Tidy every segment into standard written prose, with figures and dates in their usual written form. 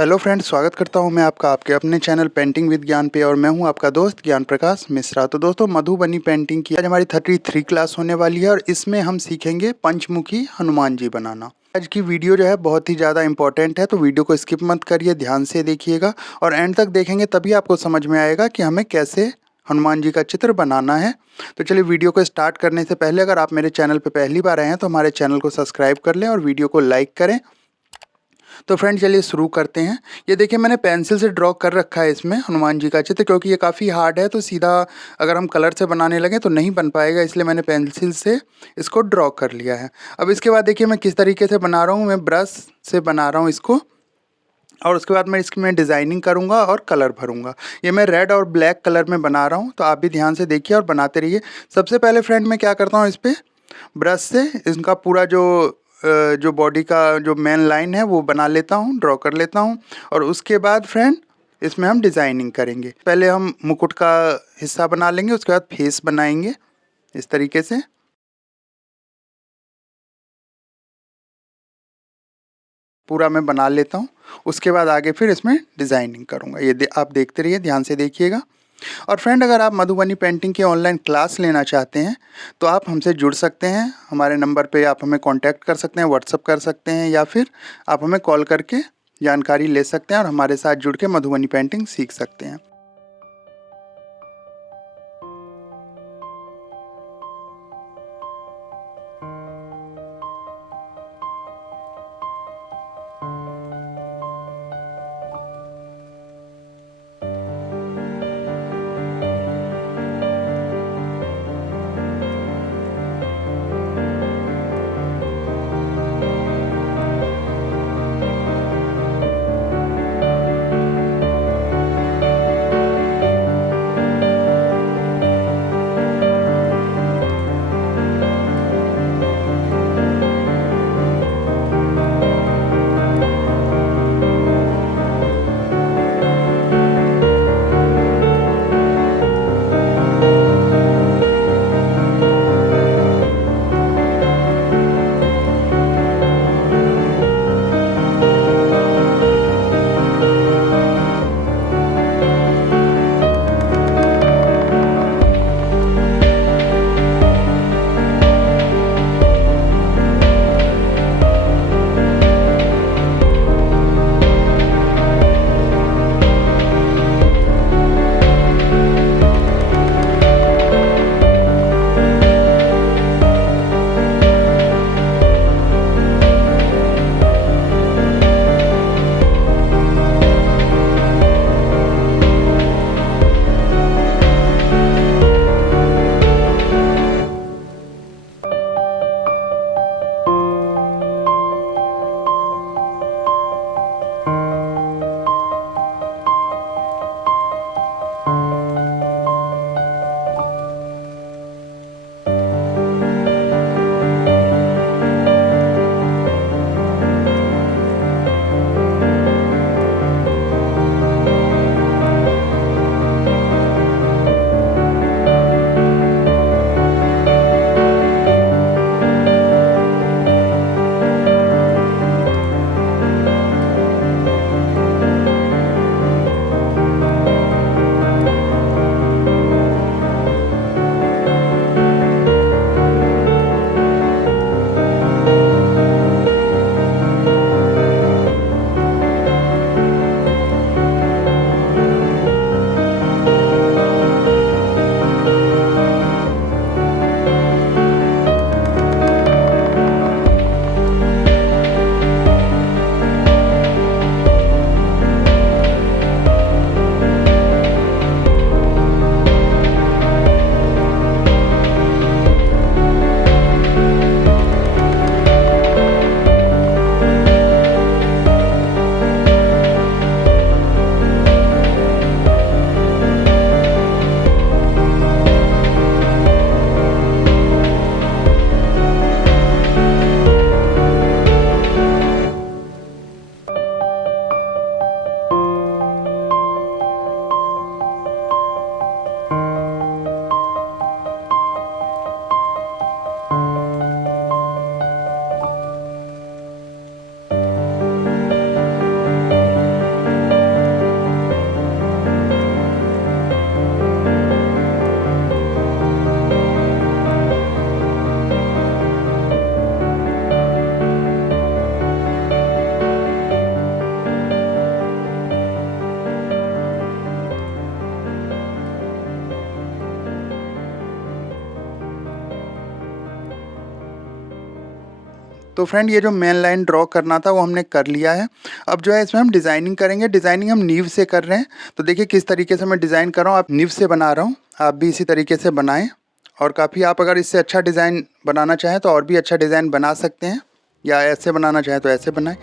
Hello friends, स्वागत करता हूं मैं आपका आपके अपने चैनल पेंटिंग विद ज्ञान पे। और मैं हूं आपका दोस्त ज्ञान प्रकाश मिश्रा। तो दोस्तों, मधुबनी पेंटिंग की आज हमारी 33 क्लास होने वाली है और इसमें हम सीखेंगे पंचमुखी हनुमान जी बनाना। आज की वीडियो जो है बहुत ही ज़्यादा इंपॉर्टेंट है, तो वीडियो को स्किप मत करिए, ध्यान से देखिएगा और एंड तक देखेंगे तभी आपको समझ में आएगा कि हमें कैसे हनुमान जी का चित्र बनाना है। तो चलिए, वीडियो को स्टार्ट करने से पहले अगर आप मेरे चैनल पर पहली बार आए हैं तो हमारे चैनल को सब्सक्राइब कर लें और वीडियो को लाइक करें। तो फ्रेंड चलिए शुरू करते हैं। ये देखिए, मैंने पेंसिल से ड्रॉ कर रखा है इसमें हनुमान जी का चित्र, क्योंकि ये काफ़ी हार्ड है तो सीधा अगर हम कलर से बनाने लगे तो नहीं बन पाएगा, इसलिए मैंने पेंसिल से इसको ड्रॉ कर लिया है। अब इसके बाद देखिए मैं किस तरीके से बना रहा हूँ। मैं ब्रश से बना रहा हूँ इसको और उसके बाद मैं इसकी डिज़ाइनिंग करूँगा और कलर भरूँगा। ये मैं रेड और ब्लैक कलर में बना रहा हूँ, तो आप भी ध्यान से देखिए और बनाते रहिए। सबसे पहले फ्रेंड मैं क्या करता हूँ, इस पर ब्रश से इनका पूरा जो बॉडी का जो मेन लाइन है वो बना लेता हूँ, ड्रॉ कर लेता हूँ। और उसके बाद फ्रेंड इसमें हम डिज़ाइनिंग करेंगे। पहले हम मुकुट का हिस्सा बना लेंगे, उसके बाद फेस बनाएंगे इस तरीके से। पूरा मैं बना लेता हूँ, उसके बाद आगे फिर इसमें डिज़ाइनिंग करूँगा। ये आप देखते रहिए, ध्यान से देखिएगा। और फ्रेंड, अगर आप मधुबनी पेंटिंग की ऑनलाइन क्लास लेना चाहते हैं तो आप हमसे जुड़ सकते हैं। हमारे नंबर पे आप हमें कांटेक्ट कर सकते हैं, व्हाट्सअप कर सकते हैं, या फिर आप हमें कॉल करके जानकारी ले सकते हैं और हमारे साथ जुड़ के मधुबनी पेंटिंग सीख सकते हैं। तो फ्रेंड ये जो मेन लाइन ड्रॉ करना था वो हमने कर लिया है। अब जो है इसमें हम डिज़ाइनिंग करेंगे। डिज़ाइनिंग हम नीव से कर रहे हैं। तो देखिए किस तरीके से मैं डिज़ाइन कर रहा हूँ, आप नीव से बना रहा हूँ, आप भी इसी तरीके से बनाएं। और काफ़ी आप अगर इससे अच्छा डिज़ाइन बनाना चाहें तो और भी अच्छा डिज़ाइन बना सकते हैं, या ऐसे बनाना चाहें तो ऐसे बनाएं।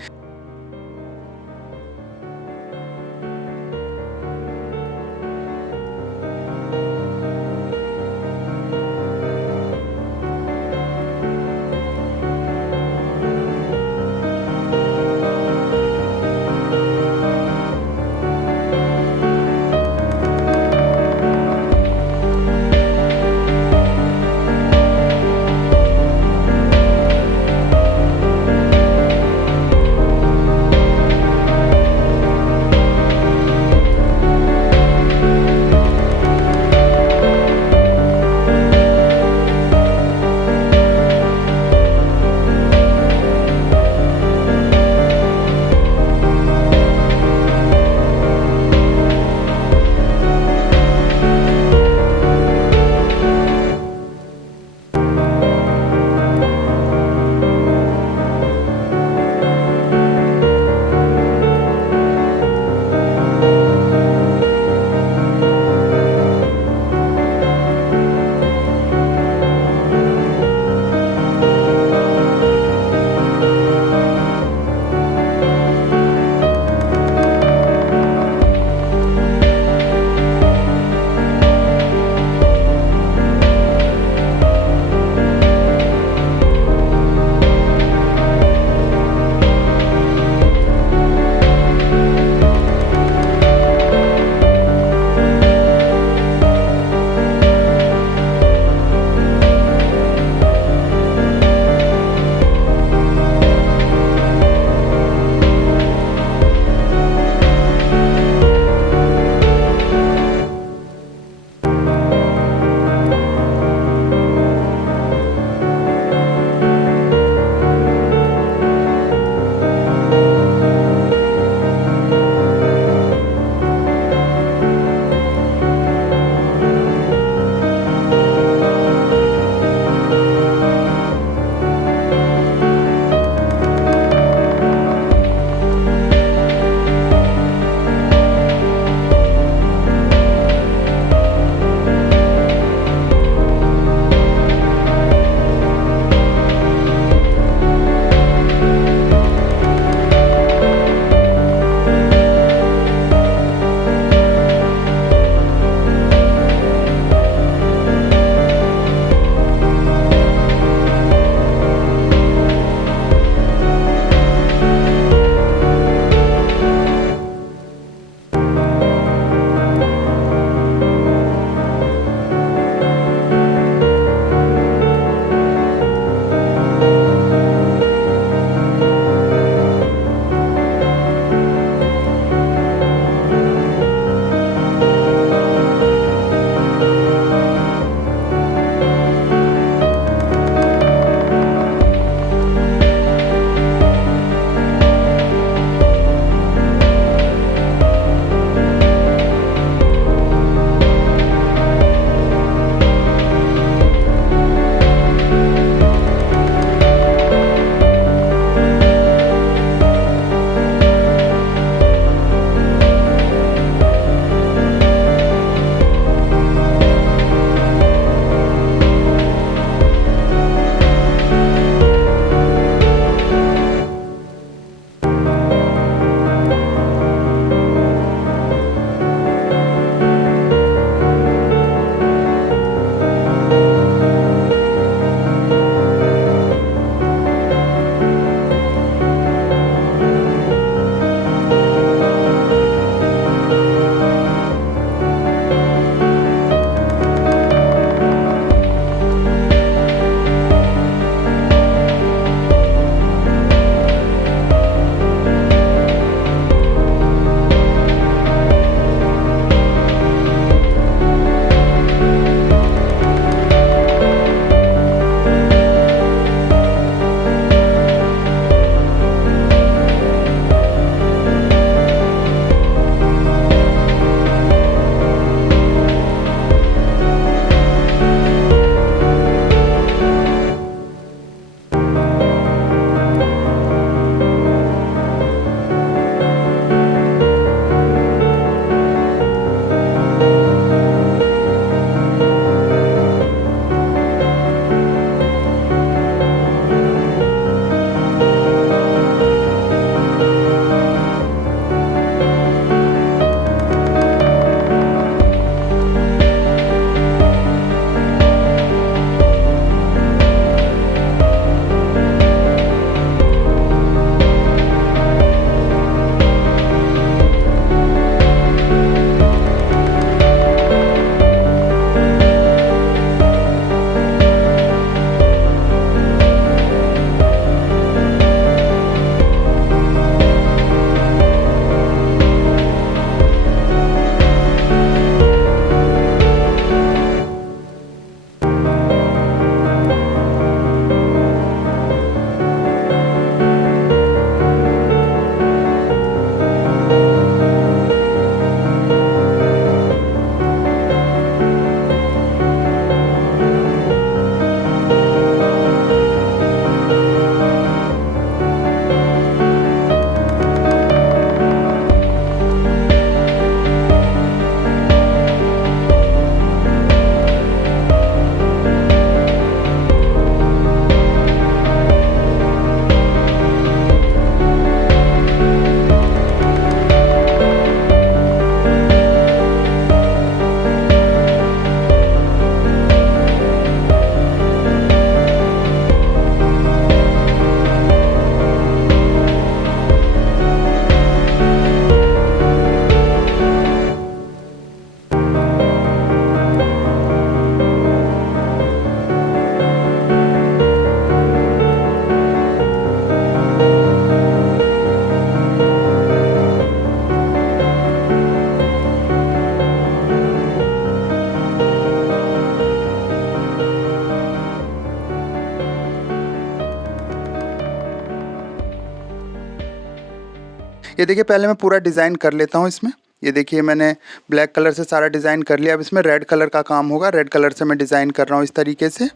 ये देखिए पहले मैं पूरा डिज़ाइन कर लेता हूँ इसमें। ये देखिए मैंने ब्लैक कलर से सारा डिज़ाइन कर लिया। अब इसमें रेड कलर का काम होगा। रेड कलर से मैं डिज़ाइन कर रहा हूँ इस तरीके से।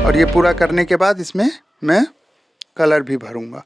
और ये पूरा करने के बाद इसमें मैं कलर भी भरूंगा।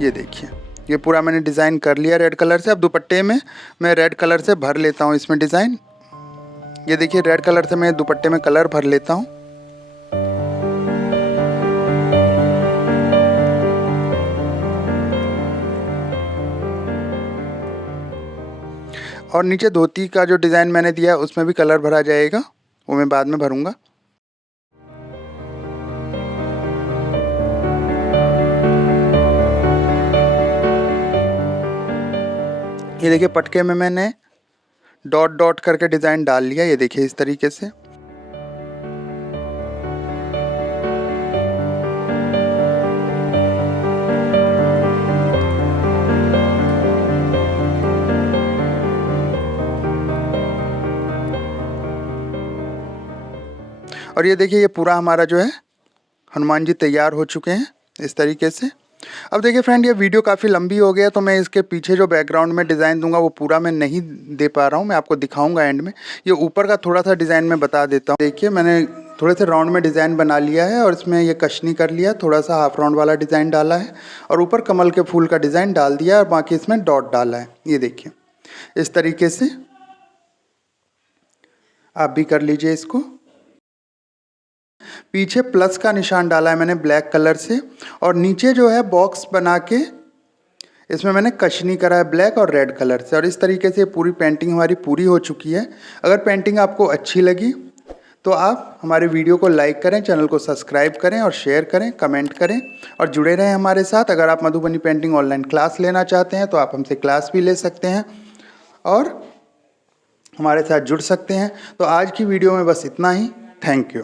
ये देखिए ये पूरा मैंने डिज़ाइन कर लिया रेड कलर से। अब दुपट्टे में मैं रेड कलर से भर लेता हूँ इसमें डिज़ाइन। ये देखिए रेड कलर से मैं दुपट्टे में कलर भर लेता हूँ। और नीचे धोती का जो डिज़ाइन मैंने दिया उसमें भी कलर भरा जाएगा, वो मैं बाद में भरूंगा। ये देखिए पटके में मैंने डॉट डॉट करके डिज़ाइन डाल लिया। ये देखिए इस तरीके से। और ये देखिए ये पूरा हमारा जो है हनुमान जी तैयार हो चुके हैं इस तरीके से। अब देखिए फ्रेंड ये वीडियो काफ़ी लंबी हो गया तो मैं इसके पीछे जो बैकग्राउंड में डिज़ाइन दूंगा वो पूरा मैं नहीं दे पा रहा हूँ, मैं आपको दिखाऊंगा एंड में। ये ऊपर का थोड़ा सा डिज़ाइन मैं बता देता हूँ। देखिए मैंने थोड़े से राउंड में डिज़ाइन बना लिया है और इसमें ये कशनी कर लिया, थोड़ा सा हाफ राउंड वाला डिज़ाइन डाला है और ऊपर कमल के फूल का डिज़ाइन डाल दिया और बाकी इसमें डॉट डाला है। ये देखिए इस तरीके से आप भी कर लीजिए इसको। पीछे प्लस का निशान डाला है मैंने ब्लैक कलर से और नीचे जो है बॉक्स बना के इसमें मैंने कशनी करा है ब्लैक और रेड कलर से। और इस तरीके से पूरी पेंटिंग हमारी पूरी हो चुकी है। अगर पेंटिंग आपको अच्छी लगी तो आप हमारे वीडियो को लाइक करें, चैनल को सब्सक्राइब करें और शेयर करें, कमेंट करें और जुड़े रहें हमारे साथ। अगर आप मधुबनी पेंटिंग ऑनलाइन क्लास लेना चाहते हैं तो आप हमसे क्लास भी ले सकते हैं और हमारे साथ जुड़ सकते हैं। तो आज की वीडियो में बस इतना ही। Thank you.